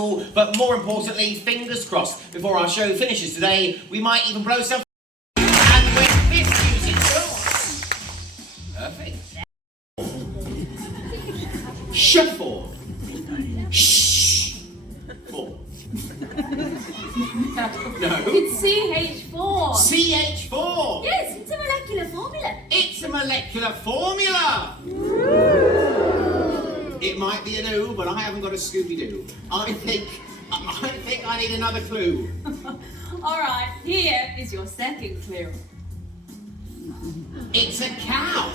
But more importantly, fingers crossed, before our show finishes today, we might even blow some. And when this music starts. Perfect. Shuffle. Shh. 4. No. It's CH4. CH4. Yes, it's a molecular formula. It's a molecular formula. It might be an oo, but I haven't got a Scooby-Doo. I think I need another clue. All right, here is your second clue. It's a cow.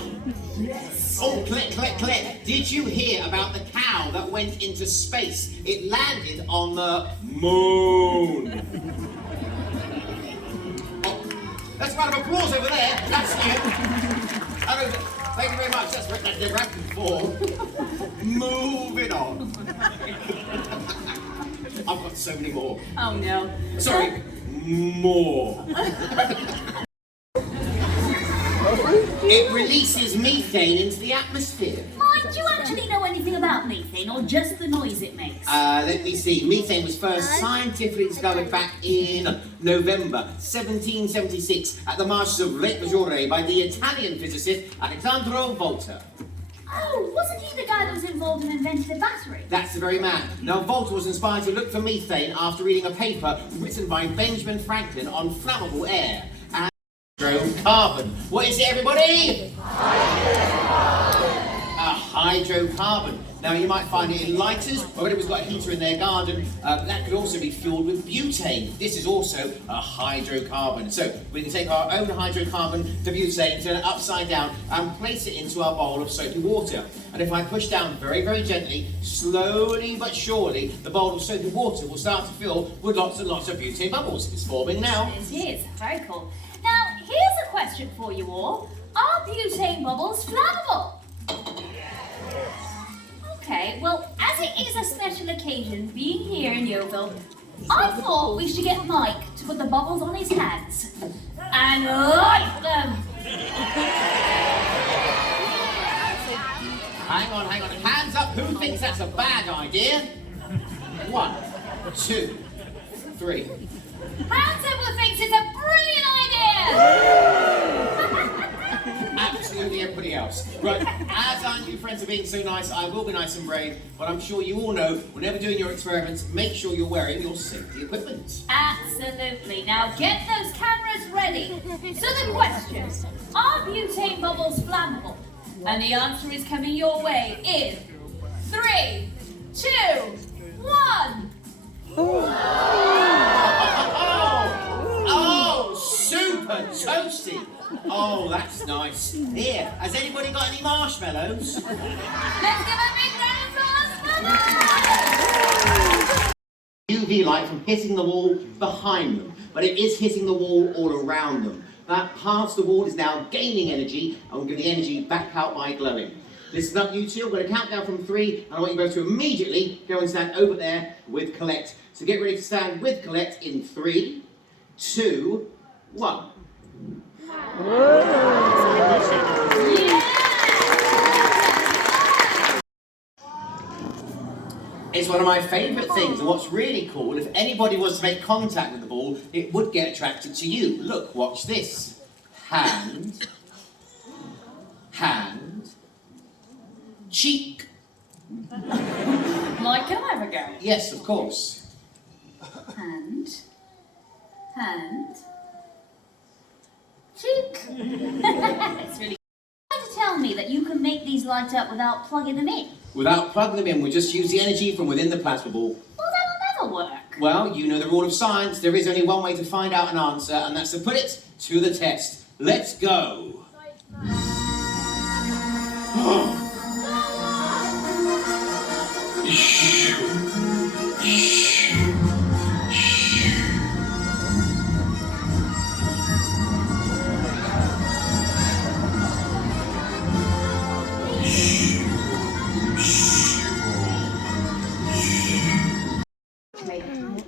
Yes. Oh, click, click, click. Did you hear about the cow that went into space? It landed on the moon. Oh, that's a round of applause over there. That's new. Hello. Thank you very much. That's the rapid form. Moving on. I've got so many more. Oh no. Sorry. More. It releases methane into the atmosphere. Mike, do you actually know anything about methane or just the noise it makes? Let me see. Methane was first scientifically discovered back in November 1776 at the marshes of Lake Majorca by the Italian physicist Alessandro Volta. Oh, wasn't he the guy that was involved in inventing the battery? That's the very man. Now, Volta was inspired to look for methane after reading a paper written by Benjamin Franklin on flammable air and hydrocarbon. What is it, everybody? A hydrocarbon. Now, you might find it in lighters, or if anyone's got a heater in their garden, that could also be fueled with butane. This is also a hydrocarbon. So, we can take our own hydrocarbon to butane, turn it upside down, and place it into our bowl of soapy water. And if I push down very, very gently, slowly but surely, the bowl of soapy water will start to fill with lots and lots of butane bubbles. It's forming now. It is. Very cool. Now, here's a question for you all. Are butane bubbles flammable? Okay, well, as it is a special occasion being here in Yeovil, I thought we should get Mike to put the bubbles on his hands and light them. Hang on. Hands up. Who thinks that's a bad idea? 1, 2, 3. Hands up who thinks it's a brilliant idea! Absolutely everybody else. Right, as our new friends are being so nice, I will be nice and brave, but I'm sure you all know, whenever doing your experiments, make sure you're wearing your safety equipment. Absolutely. Now get those cameras ready. So the question, are butane bubbles flammable? And the answer is coming your way in 3, 2, 1. Oh, super toasty. Oh, that's nice. Here, has anybody got any marshmallows? Let's give a big round of applause. UV light from hitting the wall behind them, but it is hitting the wall all around them. That part of the wall is now gaining energy, and we'll give the energy back out by glowing. Listen up, you two. I'm going to count down from 3, and I want you both to immediately go and stand over there with Colette. So get ready to stand with Colette in 3, 2, 1. It's one of my favourite things, and what's really cool, if anybody was to make contact with the ball, it would get attracted to you. Look, watch this. Hand, hand, cheek. Mike, can I have a go? Yes, of course. Hand, cheek. It's really. Trying to tell me that you can make these light up without plugging them in. Without plugging them in, we just use the energy from within the plasma ball. Well, that'll never work. Well, you know the rule of science. There is only one way to find out an answer, and that's to put it to the test. Let's go.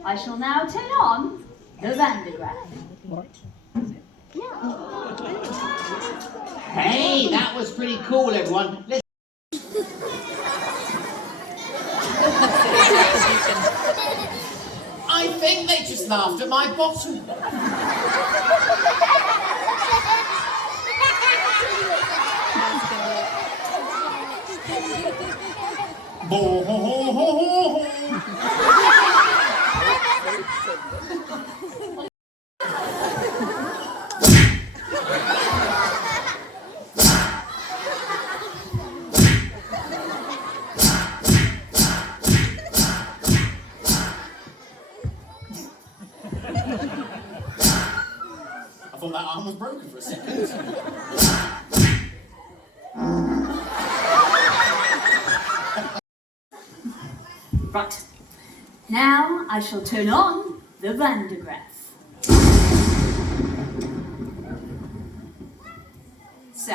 I shall now turn on the Van de Graaff. Hey, that was pretty cool, everyone. Let's think they just laughed at my bottle. I thought that arm was broken for a second. Right. Now I shall turn on the Van de Graaff. So,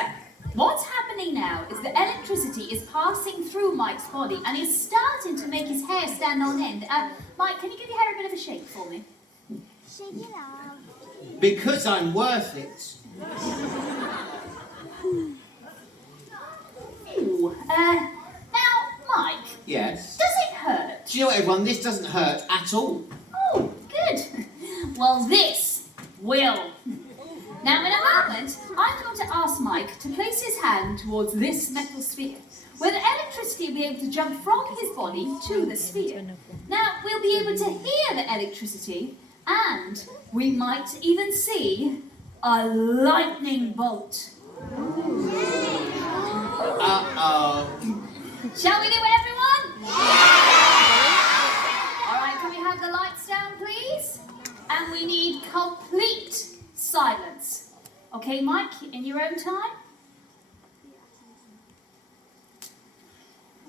what's happening now is the electricity is passing through Mike's body and he's starting to make his hair stand on end. Mike, can you give your hair a bit of a shake for me? Shake it off. Because I'm worth it. Ooh, now, Mike. Yes? Does it hurt? Do you know what, everyone? This doesn't hurt at all. Oh, good. Well, this will. Now, in a moment, I'm going to ask Mike to place his hand towards this metal sphere, where the electricity will be able to jump from his body to the sphere. Now, we'll be able to hear the electricity, and we might even see a lightning bolt. Uh-oh. Shall we do it, everyone? All right, can we have the lights down, please? And we need complete silence. Okay, Mike, in your own time?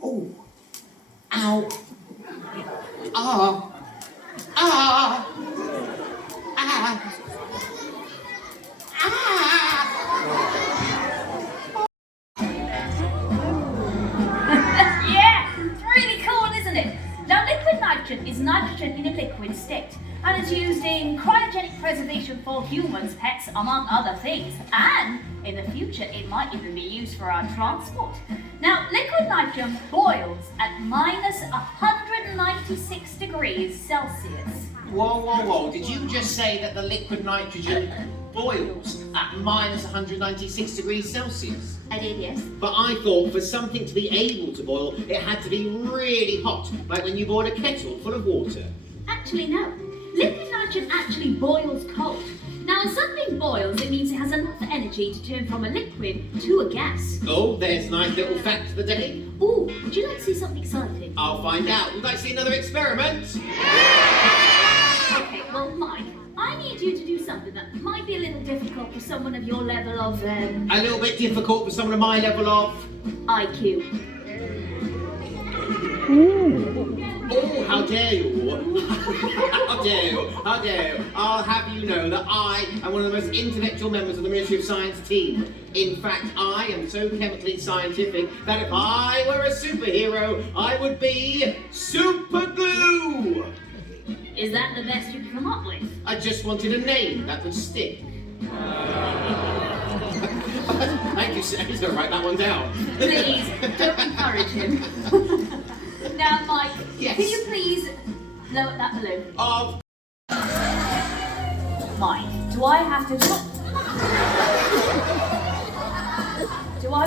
Oh. Ow. Ah. Ah. Ah. Yeah, it's really cool, isn't it? Now, liquid nitrogen is nitrogen in a liquid state, and it's used in cryogenic preservation for humans, pets, among other things. And in the future, it might even be used for our transport. Now, liquid nitrogen boils at minus 196 degrees Celsius. Whoa, whoa, whoa. Did you just say that the liquid nitrogen boils at minus 196 degrees Celsius? I did, yes. But I thought for something to be able to boil, it had to be really hot, like when you boil a kettle full of water. Actually, no. Liquid nitrogen actually boils cold. Now, when something boils, it means it has enough energy to turn from a liquid to a gas. Oh, there's a nice little fact of the day. Ooh, would you like to see something exciting? I'll find out. Would you like to see another experiment? Okay, well, Mike, I need you to do something that might be a little difficult for someone of your level of, A little bit difficult for someone of my level of... IQ. Oh, how dare you! How dare you! How dare you! I'll have you know that I am one of the most intellectual members of the Ministry of Science team. In fact, I am so chemically scientific that if I were a superhero, I would be super glue! Is that the best you can come up with? I just wanted a name that would stick. Thank you, sir. He's going to write that one down. Please, don't encourage him. Now, Mike, Yes. can you please lower that balloon? Of Mike, do I have to do... Do I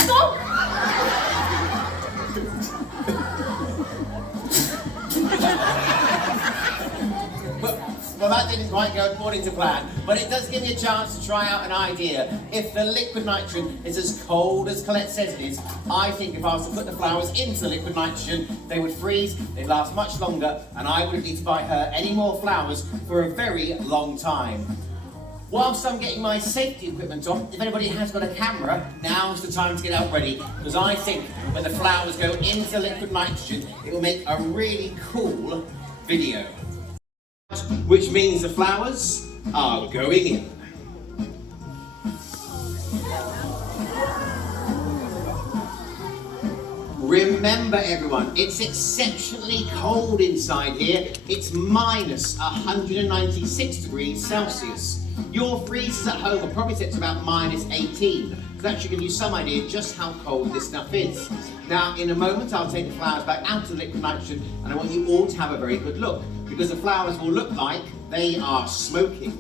Well, that didn't quite go according to plan, but it does give me a chance to try out an idea. If the liquid nitrogen is as cold as Colette says it is, I think if I was to put the flowers into the liquid nitrogen, they would freeze, they'd last much longer, and I wouldn't need to buy her any more flowers for a very long time. Whilst I'm getting my safety equipment on, if anybody has got a camera, now's the time to get out ready, because I think when the flowers go into the liquid nitrogen, it will make a really cool video. Which means the flowers are going in. Remember everyone, it's exceptionally cold inside here. It's minus 196 degrees Celsius. Your freezers at home are probably set to about -18. So that should give you some idea just how cold this stuff is. Now, in a moment, I'll take the flowers back out of the liquid nitrogen, and I want you all to have a very good look, because the flowers will look like they are smoking.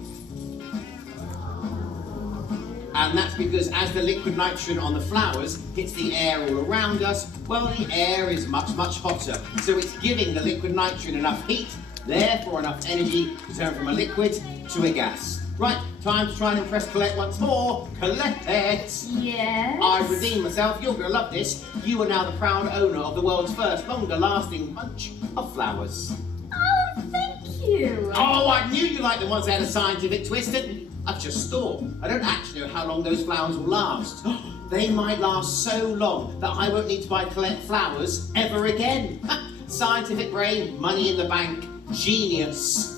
And that's because as the liquid nitrogen on the flowers hits the air all around us, well, the air is much, much hotter. So it's giving the liquid nitrogen enough heat, therefore enough energy to turn from a liquid to a gas. Right, time to try and impress Colette once more. Colette! Yes? I've redeemed myself. You're going to love this. You are now the proud owner of the world's first longer-lasting bunch of flowers. Oh, thank you. Oh, I knew you liked the ones that had a scientific twist, didn't you? I've just thought. I don't actually know how long those flowers will last. They might last so long that I won't need to buy Colette flowers ever again. Scientific brain, money in the bank, genius.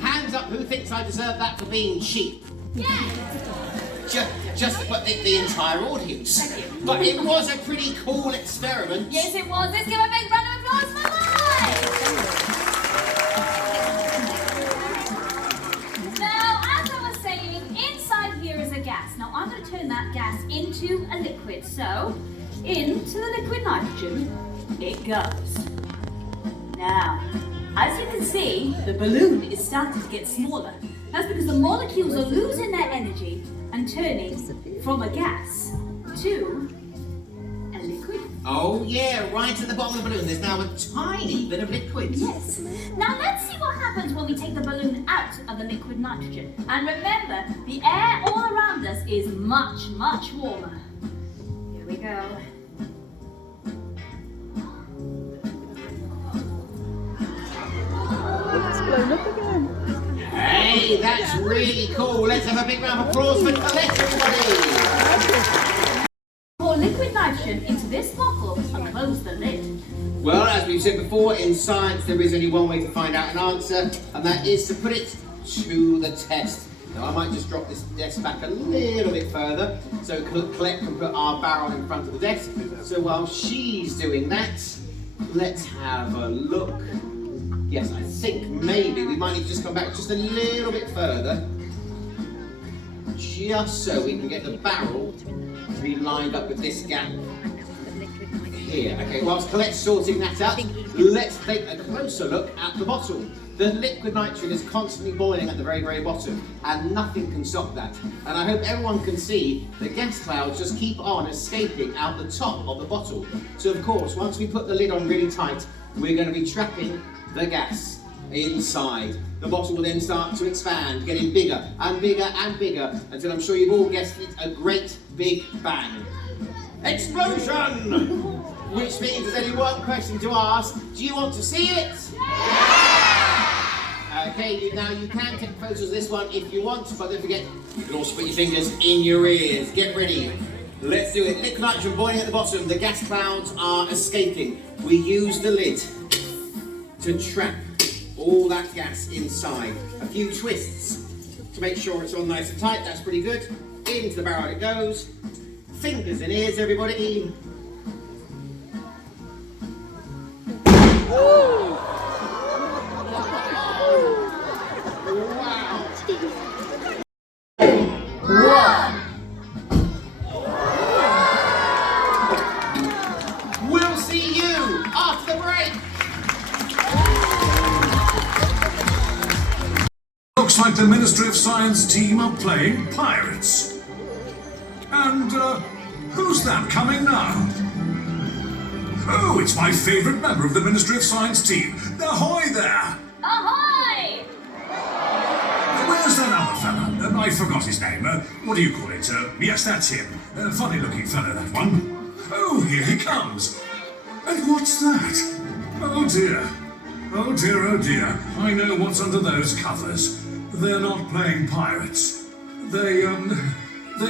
Hands up, who thinks I deserve that for being cheap? Yeah. Just the entire audience. But it was a pretty cool experiment. Yes, it was. Let's give a big round of applause for mine. Now, as I was saying, inside here is a gas. Now, I'm going to turn that gas into a liquid. So, into the liquid nitrogen it goes. Now, as you can see, the balloon is starting to get smaller. That's because the molecules are losing their energy and turning from a gas to a liquid. Oh yeah, right at the bottom of the balloon, there's now a tiny bit of liquid. Yes. Now let's see what happens when we take the balloon out of the liquid nitrogen. And remember, the air all around us is much, much warmer. Here we go. It's blown up again. Hey, that's really cool. Let's have a big round of applause for Colette, everybody. Pour liquid nitrogen into this bottle and close the lid. Well, as we've said before, in science there is only one way to find out an answer, and that is to put it to the test. Now I might just drop this desk back a little bit further so Colette can put our barrel in front of the desk. So while she's doing that, let's have a look. Yes, I think maybe we might need to just come back just a little bit further, just so we can get the barrel to be lined up with this gap here. Okay, whilst Colette's sorting that out, let's take a closer look at the bottle. The liquid nitrogen is constantly boiling at the very, very bottom, and nothing can stop that. And I hope everyone can see the gas clouds just keep on escaping out the top of the bottle. So of course, once we put the lid on really tight, we're going to be trapping the gas inside. The bottle will then start to expand, getting bigger and bigger and bigger, until I'm sure you've all guessed it, a great big bang. Explosion! Which means there's only one question to ask. Do you want to see it? Okay, now you can take photos of this one if you want, but don't forget, you can also put your fingers in your ears. Get ready. Let's do it. Liquid nitrogen boiling at the bottom. The gas clouds are escaping. We use the lid to trap all that gas inside. A few twists to make sure it's all nice and tight. That's pretty good. Into the barrel it goes. Fingers in ears, everybody. Wow. We'll see you after the break. Looks like the Ministry of Science team are playing pirates. And, who's that coming now? Oh, it's my favourite member of the Ministry of Science team. Ahoy there! Ahoy! Where's that other fella? I forgot his name. What do you call it? Yes, that's him. Funny-looking fella, that one. Oh, here he comes. And what's that? Oh dear. Oh dear, oh dear. I know what's under those covers. They're not playing pirates. They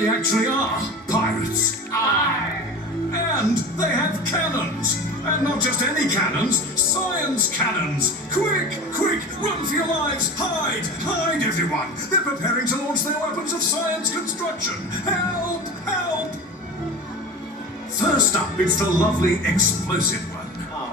actually are pirates. And they have cannons. And not just any cannons, science cannons. Quick, quick, run for your lives. Hide, hide everyone. They're preparing to launch their weapons of science construction. Help, help. First up, it's the lovely explosive one.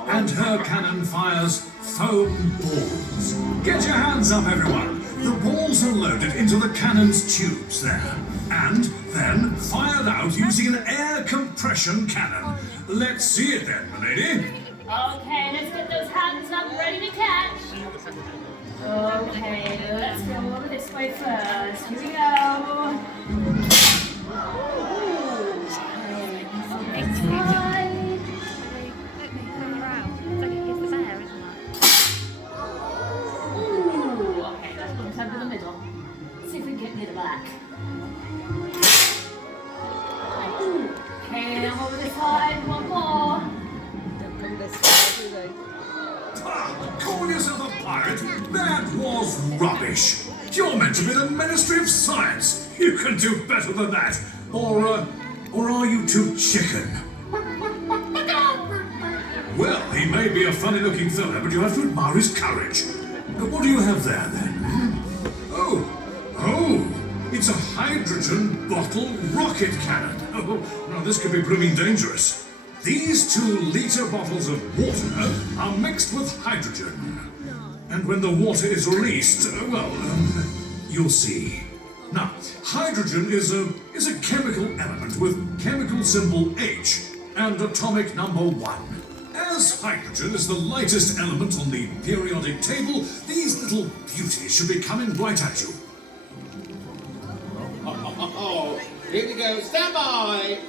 and her cannon fires foam balls. Get your hands up, everyone. The balls are loaded into the cannon's tubes there, and then fired out using an air compression cannon. Let's see it then, milady. Okay, let's get those hands up, ready to catch. Okay, let's go over this way first. Here we go. Ooh, okay, let's put them to the middle. See if we can get near the back. Okay, now over this side, one more. Call yourself a pirate? That was rubbish. You're meant to be the Ministry of Science. You can do better than that. Or are you too chicken? Well, he may be a funny-looking fellow, but you have to admire his courage. What do you have there, then? Oh, it's a hydrogen bottle rocket cannon. Oh, now this could be blooming dangerous. These 2-liter bottles of water are mixed with hydrogen. And when the water is released, you'll see. Now, hydrogen is a chemical element with chemical symbol H and atomic number 1. As hydrogen is the lightest element on the periodic table, these little beauties should be coming right at you. Oh, here we go. Stand by.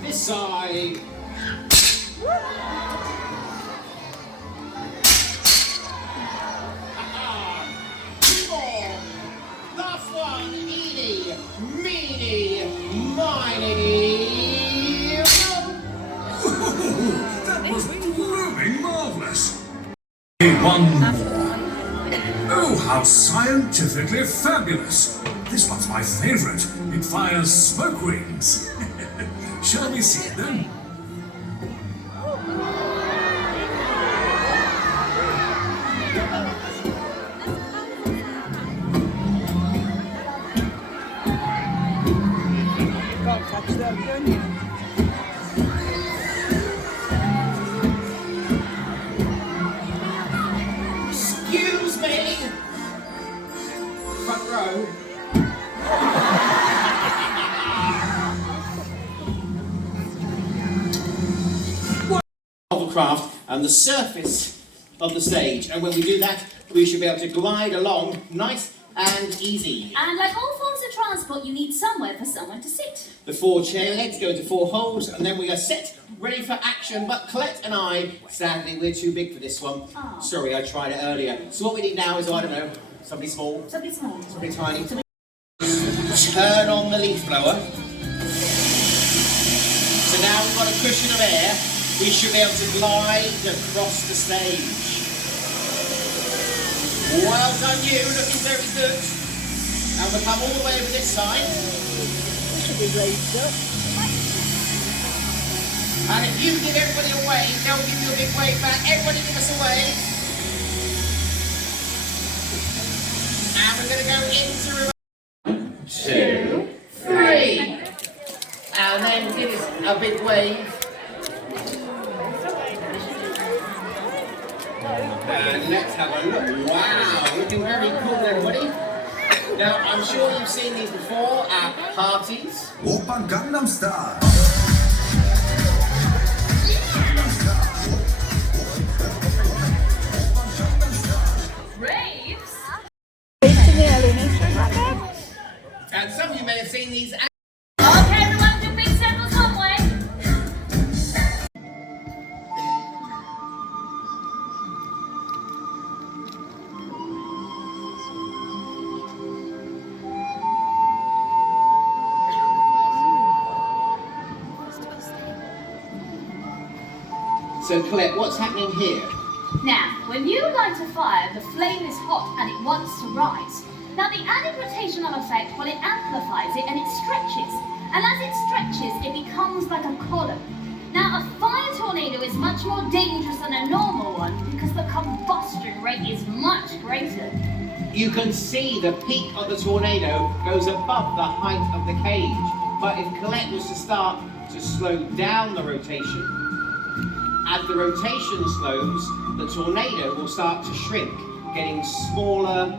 This side. Two more. Last one. Eeny, meeny, miny. That was blooming marvellous. One more. Oh, how scientifically fabulous. This one's my favourite. It fires smoke rings. Shall we see it then? Can't catch them, can you? Excuse me. Front row. Craft and the surface of the stage, and when we do that we should be able to glide along nice and easy. And like all forms of transport, you need somewhere for someone to sit. The 4 chair legs go into 4 holes, and then we are set, ready for action. But Colette and I, sadly, we're too big for this one. Oh. Sorry, I tried it earlier. So what we need now is, I don't know, somebody small, Something small. somebody tiny. Turn on the leaf blower. So now we've got a cushion of air. We should be able to glide across the stage. Well done you, looking very good. And we'll come all the way over this side. Should be raised up. And if you give everybody a wave, they'll give you a big wave back. Everybody give us a wave. And we're going to go into 2, 3. And then give us a big wave. And let's have a look. Wow, looking very cool, everybody. Now, I'm sure you've seen these before at parties. Oppa Gangnam Style. Raves? And some of you may have seen these. Okay, everyone, do big circles one way. So, Colette, what's happening here? Now, when you light a fire, the flame is hot and it wants to rise. Now, the added rotational effect, well, it amplifies it and it stretches. And as it stretches, it becomes like a column. Now, a fire tornado is much more dangerous than a normal one because the combustion rate is much greater. You can see the peak of the tornado goes above the height of the cage. But if Colette was to start to slow down the rotation. As the rotation slows, the tornado will start to shrink, getting smaller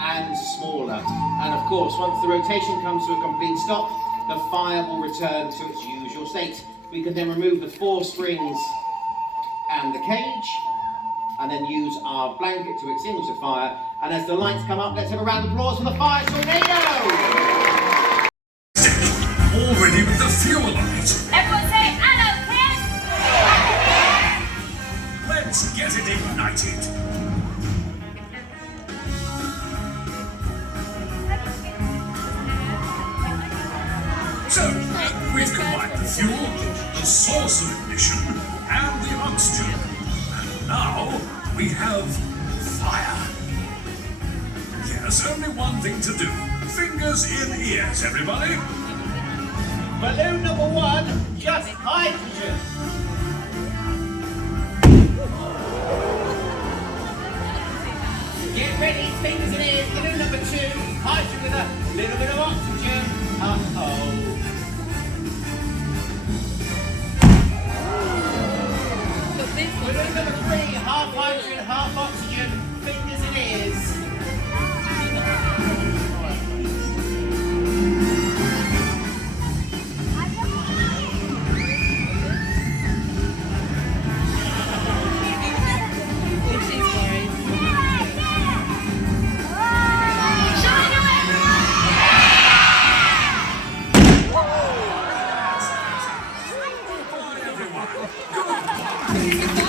and smaller. And of course, once the rotation comes to a complete stop, the fire will return to its usual state. We can then remove the 4 springs and the cage, and then use our blanket to extinguish the fire. And as the lights come up, let's have a round of applause for the fire tornado! All ready with the fuel light. Everyone say, "Hello, kids!" Let's get it ignited. So, we've combined the fuel, the source of ignition, and the oxygen. And now we have fire. There's only one thing to do. Fingers in ears, everybody. Balloon number 1, just hydrogen. Get ready, fingers in ears. Balloon number 2, hydrogen with a little bit of oxygen. Uh-oh. Balloon number 3, half hydrogen, half oxygen. Fingers in ears. Everyone, go!